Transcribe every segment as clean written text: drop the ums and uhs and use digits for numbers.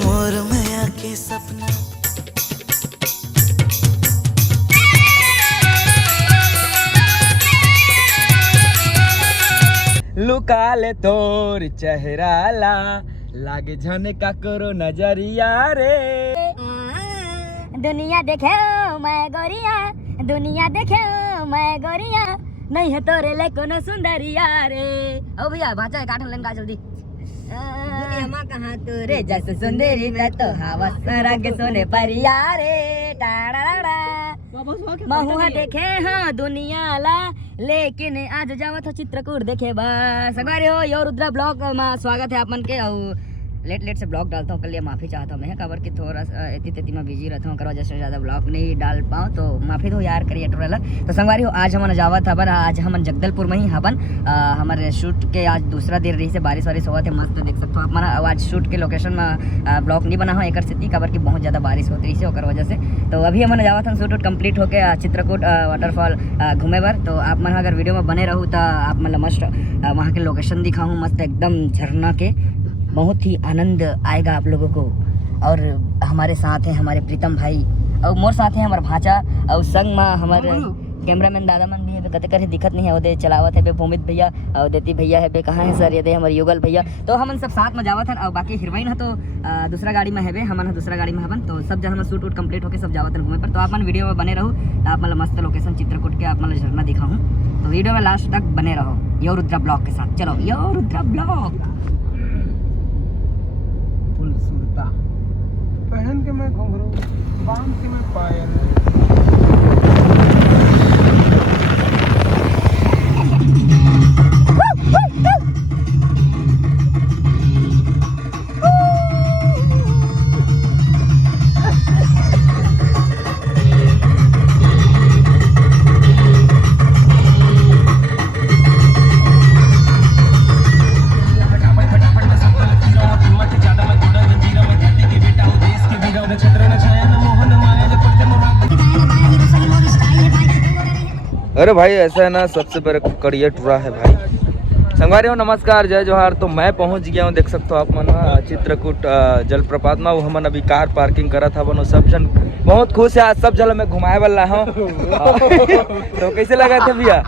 मोर मैया के सपना लुका ले तोर चेहरा ला लागे झनका करो नजरिया रे। दुनिया देखे मैं गोरिया, दुनिया देखे मैं गोरिया, नहीं है तोरे ले कोनो सुंदरिया रे। ओ भैया भाचा काटन लेन का जल्दी। दुनिया में कहां तोरे जैसे सुंदरी मैं तो हवा सारा के सोने परिया रे। टाड़ा महू देखे हाँ दुनिया ला, लेकिन आज जावत हो चित्रकूट देखे बस। सगवारी हो यो रुद्रा ब्लॉग में स्वागत है आपन के। और लेट से ब्लॉग डालता हूँ, कल ये माफ़ी चाहता हूँ मैं खबर कि थोड़ा इतनी में बिजी रहता हूँ, कर वजह से ज़्यादा ब्लॉग नहीं डाल पाऊँ, तो माफ़ी दो यार करिए टोरल। तो संगवारी हो आज हमन जावत हबन, आज हमन जगदलपुर में ही हबन। हमारे शूट के आज दूसरा दिन रही से बारिश वारिश हुआ थे मस्त देख सकते हो आप। मैंने आज शूट के लोकेशन में ब्लॉग नहीं बना हो एक स्थिति खबर की बहुत ज़्यादा बारिश होती रही से और वजह से। तो अभी हमने जावत हम शूट कम्प्लीट होकर चित्रकूट वाटरफॉल घूमे बर। तो आप मन अगर वीडियो में बने रहूँ तो आप मतलब मस्त वहाँ के लोकेशन दिखाऊँ, मस्त एकदम झरना के, बहुत ही आनंद आएगा आप लोगों को। और हमारे साथ हैं हमारे प्रीतम भाई और मोर साथ हैं हमारे भाचा और संग में हमारे कैमरामैन दादा मन भी है। कते करे दिक्कत नहीं है, वो दे चलावत है बे भूमित भैया और देती भैया है बे, कहाँ है सर ये दे हमारे युगल भैया। तो हम सब साथ में जावत हैं और बाकी हीरोइन है तो दूसरा गाड़ी में है बे, हम दूसरा गाड़ी में हवन। तो सब जन हम शूट कम्प्लीट होकर सब जावत हैं घूमे पर। तो आप मन वीडियो में बने रहो तो आप मतलब मस्त लोकेशन चित्रकूट के आप मतलब झरना दिखाऊँ, तो वीडियो में लास्ट तक बने रहो यो रुद्रा ब्लॉग के साथ। चलो यो रुद्रा ब्लॉग। पहन के मैं घुंघरू बांध के मैं पायल। अरे भाई ऐसा है ना, सबसे बड़ा कड़िया टूरा है भाई। संगवारी हो नमस्कार जय जोहार। तो मैं पहुंच गया हूं, देख सकते हो आप मन चित्रकूट जलप्रपात में। वो हमन अभी कार पार्किंग करा था बनो, सब जन बहुत खुश है। आज सब जल में घुमाए वाला हूँ तो कैसे लगा था भैया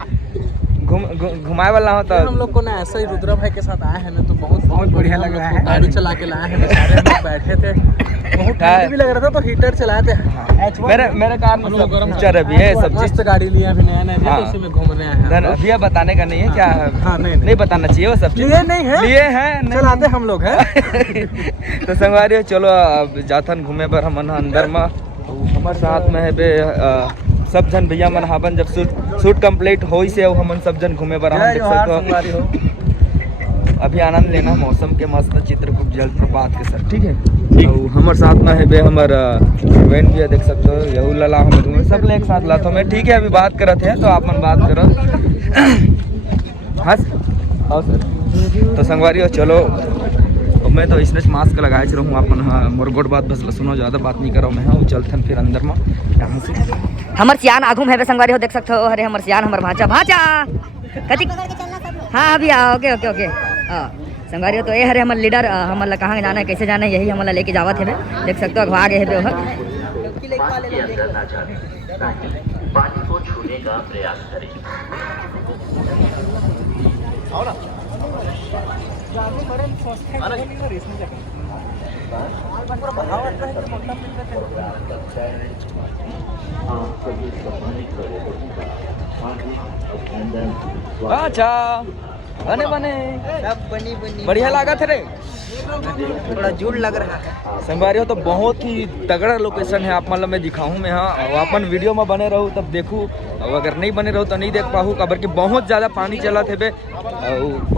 घुमाए वाला हो? तो हम लोग को ना ऐसा ही रुद्रा भाई के साथ आए हैं ना, तो बहुत बढ़िया लग रहा है। गाड़ी चला के लाए हैं, बेचारे हम लोग बैठे थे, बहुत ठंड भी लग रहा था तो हीटर चलाए थे। मेरे कार में हीटर अभी है, सब मस्त गाड़ी लिया अभी नया नया, उसी में घूम रहे हैं। भैया बताने का नहीं है क्या? हाँ नहीं बताना चाहिए वो सब लिए नहीं है, लिए हैं चलाते हम लोग हैं। तो संगवारी चलो जाथन घूमे पर हम अंदर में हमारे साथ में है बे सब जन भैया मन हाबन। जब शूट कंप्लीट हो से हम सब जन घूमे पर हम देख सकते हो। अभी आनंद लेना मौसम के मस्त चित्रकूट जलप्रपात के सर, ठीक है। और हमारे साथ में है बे हमारा हीरोइन भी है, देख सकते हो यहू लला हम घूमे सब ले एक साथ लाता मैं, ठीक है। अभी बात करत है तो आप मन बात करो हाँ सर। तो संगवारी हो चलो, मैं तो इसने मास्क लगाए रहूँ अपन। हाँ मोर गोड़ बात बस सुनो, ज़्यादा बात नहीं करो मैं। हाँ चलते फिर अंदर में यहाँ से। हमर सियान आगू में है संगवारी हो, देख सकते हो। अरे हमर सियान हमर भाचा कति हाँ अभी ओके ओके ओके हाँ संगवारी हो। तो ये हरे हमर लीडर हमला कहाँ जाना है कैसे जाना है यही हमला लेके जावत है, देख सकते हो आगे है बे। पानी को छूने का प्रयास करें। अच्छा बने बने सब बनी बढ़िया लागत है रे, थोड़ा जुड़ लग रहा है। संगवारी हो तो बहुत ही तगड़ा लोकेशन है। आप मतलब मैं दिखाऊं मैं, हाँ अपन वीडियो में बने रहूँ तब देखूँ, और अगर नहीं बने रहूँ तो नहीं देख पाऊँ खबर कि बहुत ज़्यादा पानी चला थे बे,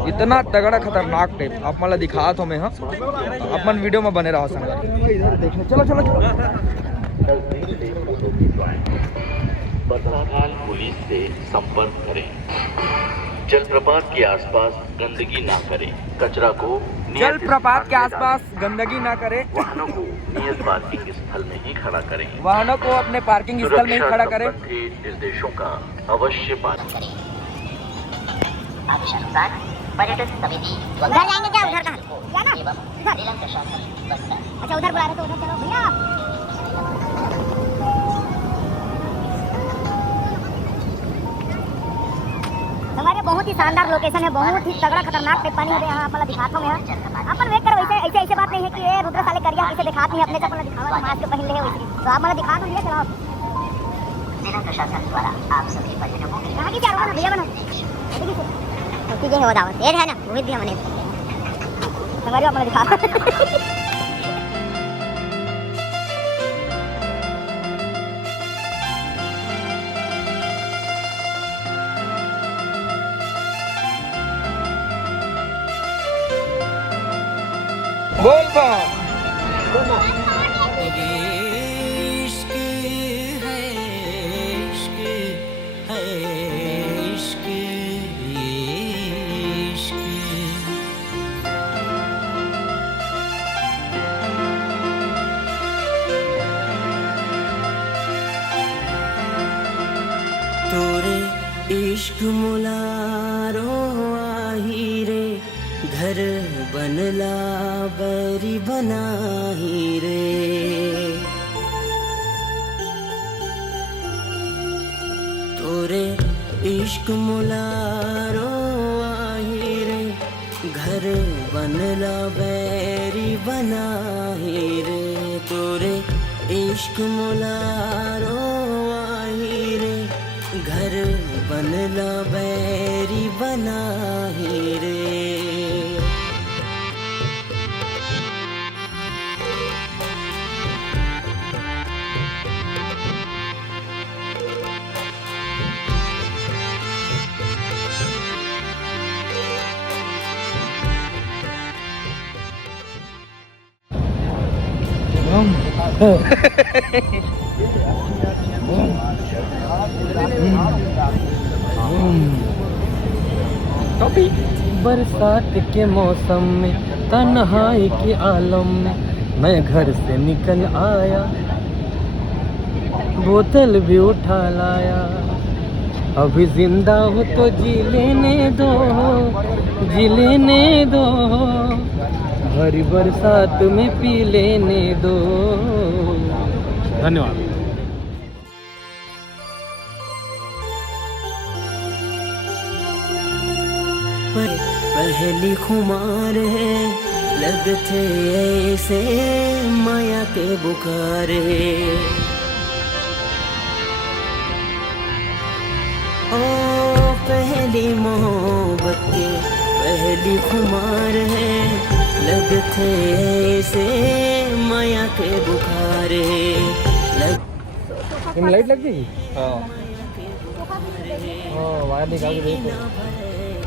इतना तगड़ा खतरनाक टाइप आप मतलब दिखा तो मैं। हाँ अपन वीडियो में बने रहो संगवारी। चलो चलो चलो। बरसाखाल पुलिस से संपर्क करें। जलप्रपात के आसपास गंदगी ना करें। कचरा को जलप्रपात के आसपास गंदगी ना करें। वाहनों को नियत पार्किंग स्थल में ही खड़ा करें। वाहनों को अपने पार्किंग स्थल में ही खड़ा करें। निर्देशों का अवश्य पालन करें। पर्यटन समिति घर जाएंगे क्या? उधर का एवं जिला प्रशासन बस्तर अच्छा उधर बुला रहे तो उधर चलो भैया। हमारे बहुत ही शानदार लोकेशन है, बहुत ही तगड़ा खतरनाक पे पानी है यहाँ। अपन दिखाता हूँ यहाँ अपन वेट करो। ऐसे ऐसे ऐसे बात नहीं है कि ये रुद्र साले करिया किसे दिखात नहीं अपने से अपन दिखावा मास्क के पहन ले है वैसे। तो आप मतलब दिखा दो भैया। चलो जिला प्रशासन द्वारा आप सभी पर्यटकों के कहां की क्या होगा ना भैया बना देखिए तो चीजें हो दावत ये है ना वो भी हमने हमारे अपना दिखा बोल बा इश्क है इश्क है इश्क इश्क तोरे इश्क मुलारो आही रे घर बनला बरी बनाही रे तोरे इश्क मुलारो आही रे घर बनला बैरी बनाही रे तोरे इश्क मुलारो आही रे घर बनला बैरी बनाही रे बरसात के मौसम में तन्हाई के आलम में मैं घर से निकल आया, बोतल भी उठा लाया। अभी जिंदा हो तो जी लेने दो, जी लेने दो, भरी बरसात में पी लेने दो। धन्यवाद। पहली खुमार है लगते ऐसे माया के बुखार है ओ पहली मोहब्बत के पहली खुमार है लगते ऐसे माया के बुखार है लाइट लग गई। हाँ वायर निकाल के देखो।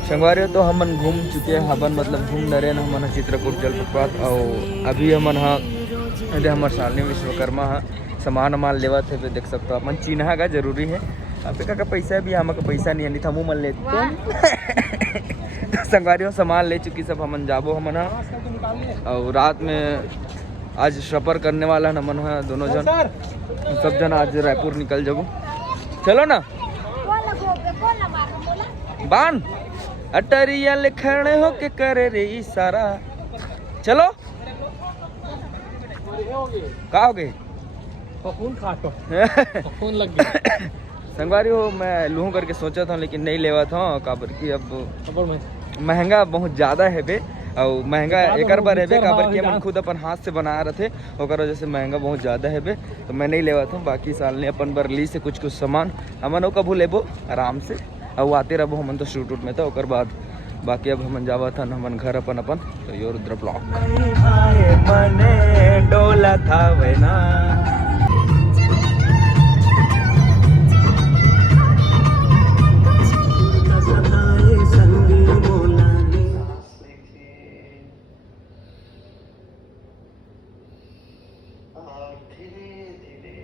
संगवारी तो हमन घूम चुके हैं हवन मतलब घूम नरे न हमन चित्रकूट जलप्रपात और अभी हमन यदि हमारे सालनी विश्वकर्मा सामान माल लेवा थे पे देख सकते हो अपन चिन्हा का जरूरी है। आप का पैसा भी हमका पैसा नहीं है थमू मन लेते तो संगवारी सामान ले चुकी सब हमन जाबो हमन और रात में आज सफर करने वाला हमन दोनों जन सब जन आज रायपुर निकल जाबो। चलो ना बान अटरिया लिखने हो के करे रे इशारा। चलो का हो गए खून खाटो खून लग गया। संगवारी हो मैं लूँ करके सोचा था लेकिन नहीं लेवा था काबर की अब महंगा बहुत ज़्यादा है बे और महंगा एक बार है बे काबर की हम खुद अपन हाथ से बना रहे थे और वजह से महंगा बहुत ज़्यादा है बे तो मैं नहीं लेवा था। बाकी साल ने अपन बर ली से कुछ सामान हमन कबू लेबो आराम से और आते रहो हमन तो शूट उट में था और बाद बाकी अब हमन जावा था हमन घर अपन अपन तो यो रुद्र ब्लॉग मने डोला था वे ना धीरे धीरे